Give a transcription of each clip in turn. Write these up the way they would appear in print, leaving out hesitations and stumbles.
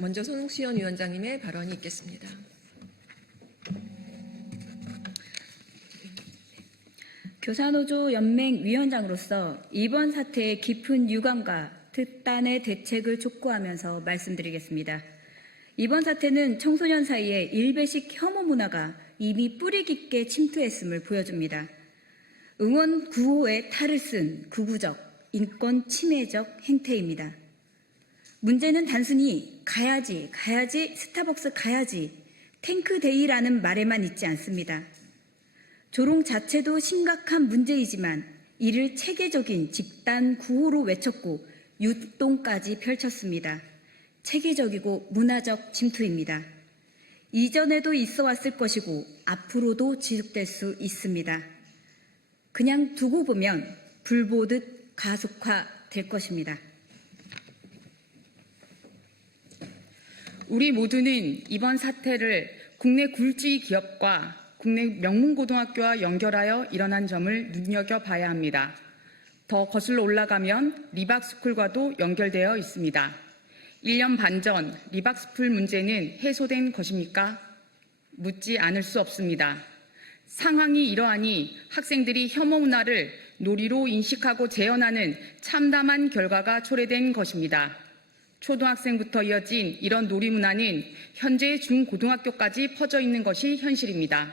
먼저 손옥시원 위원장님의 발언이 있겠습니다. 교사노조 연맹 위원장으로서 이번 사태의 깊은 유감과 특단의 대책을 촉구하면서 말씀드리겠습니다. 이번 사태는 청소년 사이에 일배식 혐오 문화가 이미 뿌리 깊게 침투했음을 보여줍니다. 응원 구호에 탈을 쓴 극우적, 인권 침해적 행태입니다. 문제는 단순히 가야지, 스타벅스 가야지, 탱크데이라는 말에만 있지 않습니다. 조롱 자체도 심각한 문제이지만 이를 체계적인 집단 구호로 외쳤고 율동까지 펼쳤습니다. 체계적이고 문화적 침투입니다. 이전에도 있어 왔을 것이고 앞으로도 지속될 수 있습니다. 그냥 두고 보면 불 보듯 가속화될 것입니다. 우리 모두는 이번 사태를 국내 굴지 기업과 국내 명문고등학교와 연결하여 일어난 점을 눈여겨봐야 합니다. 더 거슬러 올라가면 리박스쿨과도 연결되어 있습니다. 1년 반 전 리박스쿨 문제는 해소된 것입니까? 묻지 않을 수 없습니다. 상황이 이러하니 학생들이 혐오 문화를 놀이로 인식하고 재현하는 참담한 결과가 초래된 것입니다. 초등학생부터 이어진 이런 놀이 문화는 현재 중고등학교까지 퍼져 있는 것이 현실입니다.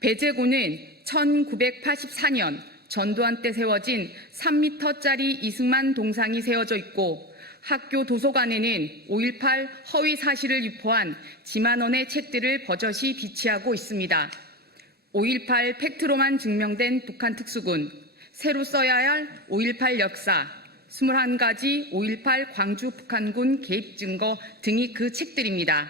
배제고는 1984년 전두환 때 세워진 3m짜리 이승만 동상이 세워져 있고 학교 도서관에는 5.18 허위 사실을 유포한 지만원의 책들을 버젓이 비치하고 있습니다. 5.18 팩트로만 증명된 북한 특수군, 새로 써야 할 5.18 역사, 21가지 5.18 광주 북한군 개입 증거 등이 그 책들입니다.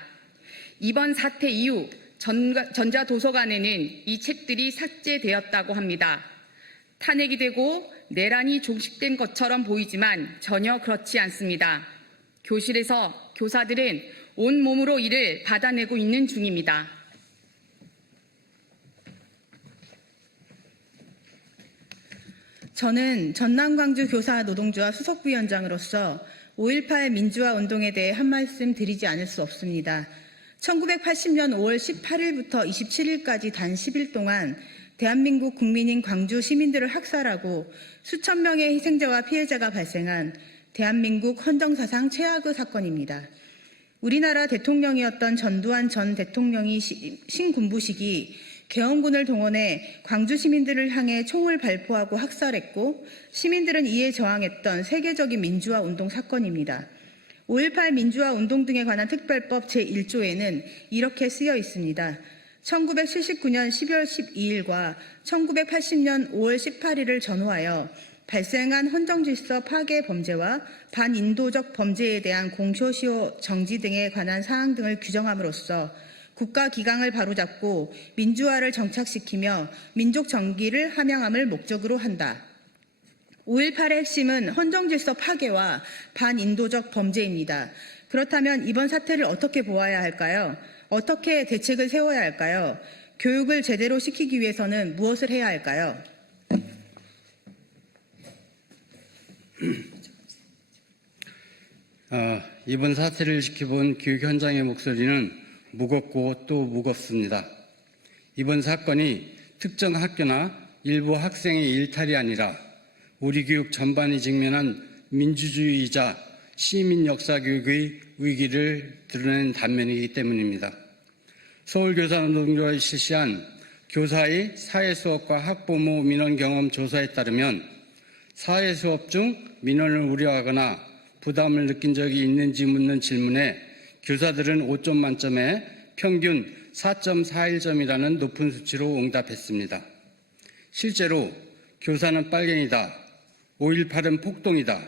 이번 사태 이후 전자도서관에는 이 책들이 삭제되었다고 합니다. 탄핵이 되고 내란이 종식된 것처럼 보이지만 전혀 그렇지 않습니다. 교실에서 교사들은 온몸으로 이를 받아내고 있는 중입니다. 저는 전남광주 교사 노동조합 수석부위원장으로서 5.18 민주화 운동에 대해 한 말씀 드리지 않을 수 없습니다. 1980년 5월 18일부터 27일까지 단 10일 동안 대한민국 국민인 광주 시민들을 학살하고 수천 명의 희생자와 피해자가 발생한 대한민국 헌정사상 최악의 사건입니다. 우리나라 대통령이었던 전두환 전 대통령이 신군부 시기 계엄군을 동원해 광주 시민들을 향해 총을 발포하고 학살했고 시민들은 이에 저항했던 세계적인 민주화 운동 사건입니다. 5.18 민주화 운동 등에 관한 특별법 제1조에는 이렇게 쓰여 있습니다. 1979년 12월 12일과 1980년 5월 18일을 전후하여 발생한 헌정질서 파괴 범죄와 반인도적 범죄에 대한 공소시효 정지 등에 관한 사항 등을 규정함으로써 국가 기강을 바로잡고 민주화를 정착시키며 민족 정기를 함양함을 목적으로 한다. 5.18의 핵심은 헌정질서 파괴와 반인도적 범죄입니다. 그렇다면 이번 사태를 어떻게 보아야 할까요? 어떻게 대책을 세워야 할까요? 교육을 제대로 시키기 위해서는 무엇을 해야 할까요? 이번 사태를 지켜본 교육 현장의 목소리는 무겁고 또 무겁습니다. 이번 사건이 특정 학교나 일부 학생의 일탈이 아니라 우리 교육 전반이 직면한 민주주의이자 시민 역사 교육의 위기를 드러낸 단면이기 때문입니다. 서울교사노동조합이 실시한 교사의 사회수업과 학부모 민원 경험 조사에 따르면 사회수업 중 민원을 우려하거나 부담을 느낀 적이 있는지 묻는 질문에 교사들은 5점 만점에 평균 4.41점이라는 높은 수치로 응답했습니다. 실제로 교사는 빨갱이다, 5.18은 폭동이다,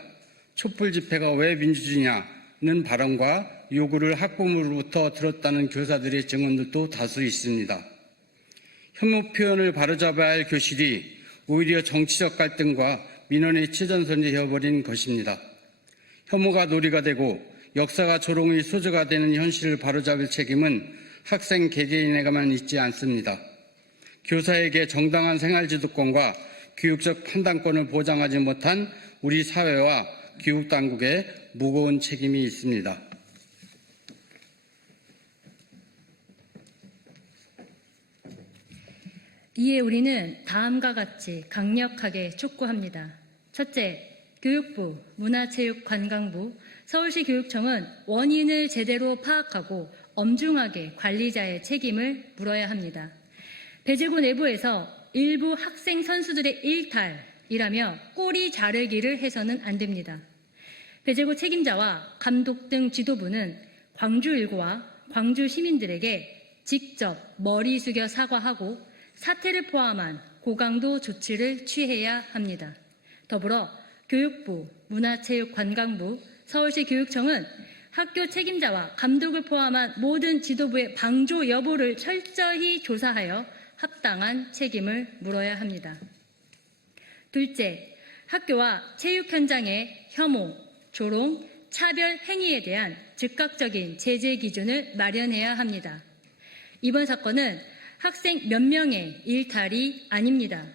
촛불 집회가 왜 민주주의냐는 발언과 요구를 학부모로부터 들었다는 교사들의 증언들도 다수 있습니다. 혐오 표현을 바로잡아야 할 교실이 오히려 정치적 갈등과 민원의 최전선이 되어버린 것입니다. 혐오가 놀이가 되고 역사가 조롱의 소재가 되는 현실을 바로잡을 책임은 학생 개개인에게만 있지 않습니다. 교사에게 정당한 생활지도권과 교육적 판단권을 보장하지 못한 우리 사회와 교육당국에 무거운 책임이 있습니다. 이에 우리는 다음과 같이 강력하게 촉구합니다. 첫째, 교육부, 문화체육관광부, 서울시 교육청은 원인을 제대로 파악하고 엄중하게 관리자의 책임을 물어야 합니다. 배제고 내부에서 일부 학생 선수들의 일탈이라며 꼬리 자르기를 해서는 안 됩니다. 배제고 책임자와 감독 등 지도부는 광주일고와 광주 시민들에게 직접 머리 숙여 사과하고 사퇴를 포함한 고강도 조치를 취해야 합니다. 더불어 교육부, 문화체육관광부, 서울시 교육청은 학교 책임자와 감독을 포함한 모든 지도부의 방조 여부를 철저히 조사하여 합당한 책임을 물어야 합니다. 둘째, 학교와 체육 현장의 혐오, 조롱, 차별 행위에 대한 즉각적인 제재 기준을 마련해야 합니다. 이번 사건은 학생 몇 명의 일탈이 아닙니다.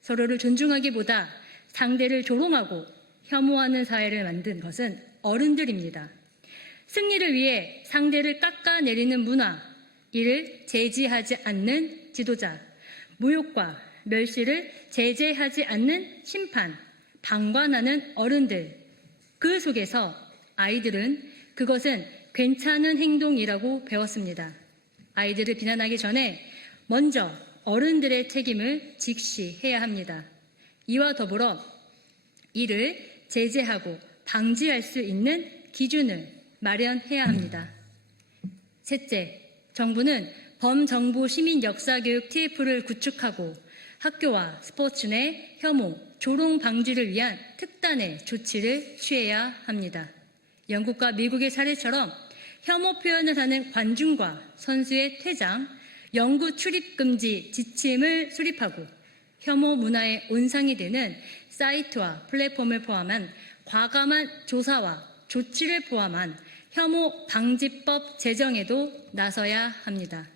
서로를 존중하기보다 상대를 조롱하고 혐오하는 사회를 만든 것은 어른들입니다. 승리를 위해 상대를 깎아내리는 문화, 이를 제지하지 않는 지도자, 모욕과 멸시를 제재하지 않는 심판, 방관하는 어른들, 그 속에서 아이들은 그것은 괜찮은 행동이라고 배웠습니다. 아이들을 비난하기 전에 먼저 어른들의 책임을 직시해야 합니다. 이와 더불어 이를 제재하고 방지할 수 있는 기준을 마련해야 합니다. 셋째, 정부는 범정부 시민 역사교육 TF를 구축하고 학교와 스포츠 내 혐오, 조롱 방지를 위한 특단의 조치를 취해야 합니다. 영국과 미국의 사례처럼 혐오 표현을 하는 관중과 선수의 퇴장, 영구 출입 금지 지침을 수립하고 혐오 문화의 온상이 되는 사이트와 플랫폼을 포함한 과감한 조사와 조치를 포함한 혐오 방지법 제정에도 나서야 합니다.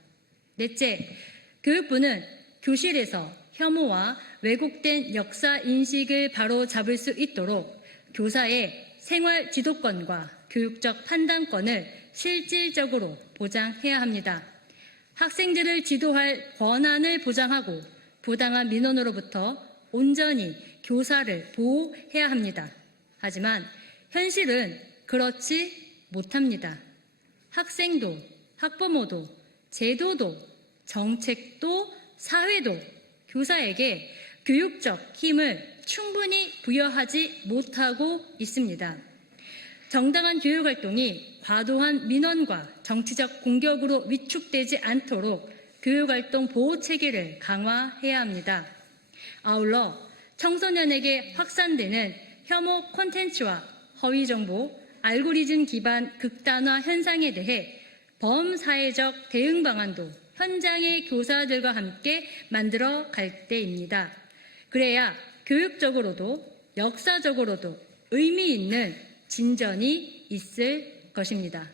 넷째, 교육부는 교실에서 혐오와 왜곡된 역사 인식을 바로 잡을 수 있도록 교사의 생활 지도권과 교육적 판단권을 실질적으로 보장해야 합니다. 학생들을 지도할 권한을 보장하고 부당한 민원으로부터 온전히 교사를 보호해야 합니다. 하지만 현실은 그렇지 못합니다. 학생도, 학부모도, 제도도, 정책도, 사회도 교사에게 교육적 힘을 충분히 부여하지 못하고 있습니다. 정당한 교육활동이 과도한 민원과 정치적 공격으로 위축되지 않도록 교육활동 보호 체계를 강화해야 합니다. 아울러 청소년에게 확산되는 혐오 콘텐츠와 허위정보, 알고리즘 기반 극단화 현상에 대해 범사회적 대응 방안도 현장의 교사들과 함께 만들어 갈 때입니다. 그래야 교육적으로도 역사적으로도 의미 있는 진전이 있을 것입니다.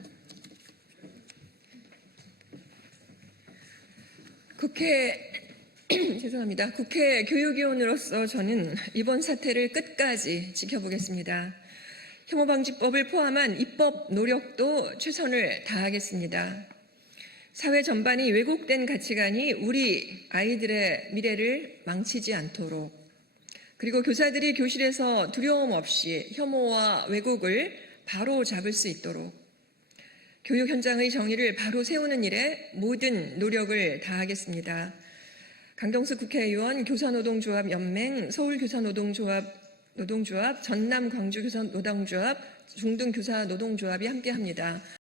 죄송합니다. 국회 교육위원으로서 저는 이번 사태를 끝까지 지켜보겠습니다. 혐오방지법을 포함한 입법 노력도 최선을 다하겠습니다. 사회 전반이 왜곡된 가치관이 우리 아이들의 미래를 망치지 않도록, 그리고 교사들이 교실에서 두려움 없이 혐오와 왜곡을 바로 잡을 수 있도록 교육 현장의 정의를 바로 세우는 일에 모든 노력을 다하겠습니다. 강경수 국회의원, 교사노동조합 연맹, 서울교사노동조합, 전남 광주교사노동조합, 중등교사노동조합이 함께합니다.